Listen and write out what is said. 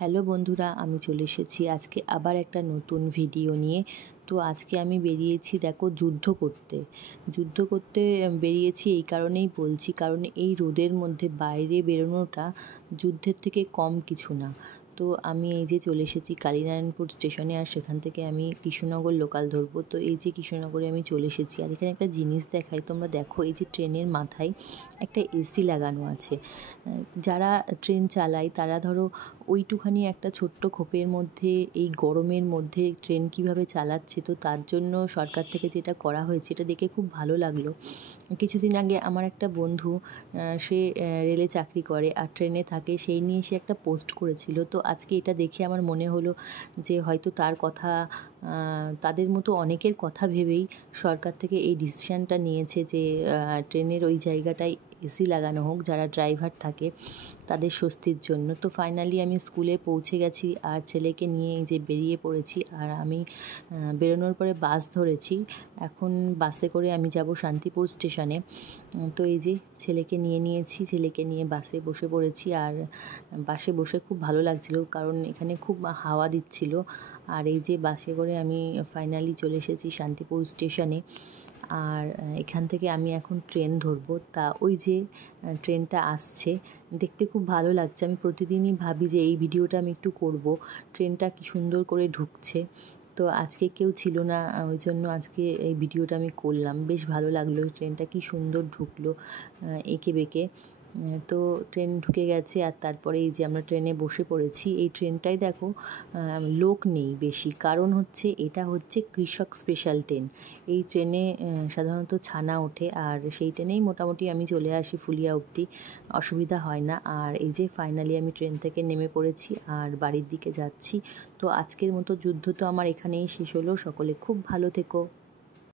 Hello বন্ধুরা, আমি চলে এসেছি আজকে আবার একটা নতুন ভিডিও নিয়ে। তো আজকে আমি বেরিয়েছি দেখো যুদ্ধ করতে বেরিয়েছি। এই কারণেই বলছি, কারণ এই রোদের মধ্যে বাইরে বেরোনোটা যুদ্ধের থেকে কম কিছু না। তো আমি এই যে চলে এসেছি কালীনারায়ণপুর স্টেশনে, আর সেখান থেকে আমি কৃষ্ণনগর লোকাল ধরবো। তো এই যে কৃষ্ণনগরে আমি চলে এসেছি, আর এখানে একটা জিনিস দেখাই, তোমরা দেখো, এই যে ট্রেনের মাথায় একটা এসি লাগানো আছে। যারা ট্রেন চালায় তারা ধরো ওইটুখানি একটা ছোট্ট খোপের মধ্যে এই গরমের মধ্যে ট্রেন কীভাবে চালাচ্ছে, তো তার জন্য সরকার থেকে যেটা করা হয়েছে এটা দেখে খুব ভালো লাগলো। কিছুদিন আগে আমার একটা বন্ধু, সে রেলে চাকরি করে আর ট্রেনে থাকে, সেই নিয়ে সে একটা পোস্ট করেছিল। তো আজকে এটা দেখে আমার মনে হলো যে হয়তো তার কথা, তাদের মতো অনেকের কথা ভেবেই সরকার থেকে এই ডিসিশানটা নিয়েছে যে ট্রেনের ওই জায়গাটায় এসি লাগানো হোক, যারা ড্রাইভার থাকে তাদের স্বস্তির জন্য। তো ফাইনালি আমি স্কুলে পৌঁছে গেছি আর ছেলেকে নিয়ে এই যে বেরিয়ে পড়েছি। আর আমি বেরোনোর পরে বাস ধরেছি। এখন বাসে করে আমি যাব শান্তিপুর স্টেশনে। তো এই যে ছেলেকে নিয়ে নিয়েছি, ছেলেকে নিয়ে বাসে বসে পড়েছি। আর বাসে বসে খুব ভালো লাগছিল, কারণ এখানে খুব হাওয়া দিচ্ছিল। আর এই যে বাসে করে আমি ফাইনালি চলে এসেছি শান্তিপুর স্টেশনে। আর এখান থেকে আমি এখন ট্রেন ধরবো। তা ওই যে ট্রেনটা আসছে, দেখতে খুব ভালো লাগছে। আমি প্রতিদিনই ভাবি যে এই ভিডিওটা আমি একটু করব, ট্রেনটা কি সুন্দর করে ঢুকছে। তো আজকে কেউ ছিল না, ওই জন্য আজকে এই ভিডিওটা আমি করলাম। বেশ ভালো লাগলো, ট্রেনটা কি সুন্দর ঢুকলো এঁকে বেঁকে। তো ট্রেন ঢুকে গেছে, আর তারপরে এই যে আমরা ট্রেনে বসে পড়েছি। এই ট্রেনটায় দেখো লোক নেই বেশি, কারণ হচ্ছে এটা হচ্ছে কৃষক স্পেশাল ট্রেন। এই ট্রেনে সাধারণত ছানা ওঠে, আর সেই ট্রেনেই মোটামুটি আমি চলে আসি ফুলিয়া অবধি, অসুবিধা হয় না। আর এই যে ফাইনালি আমি ট্রেন থেকে নেমে পড়েছি আর বাড়ির দিকে যাচ্ছি। তো আজকের মতো যুদ্ধ তো আমার এখানেই শেষ হলো। সকলে খুব ভালো থেকো।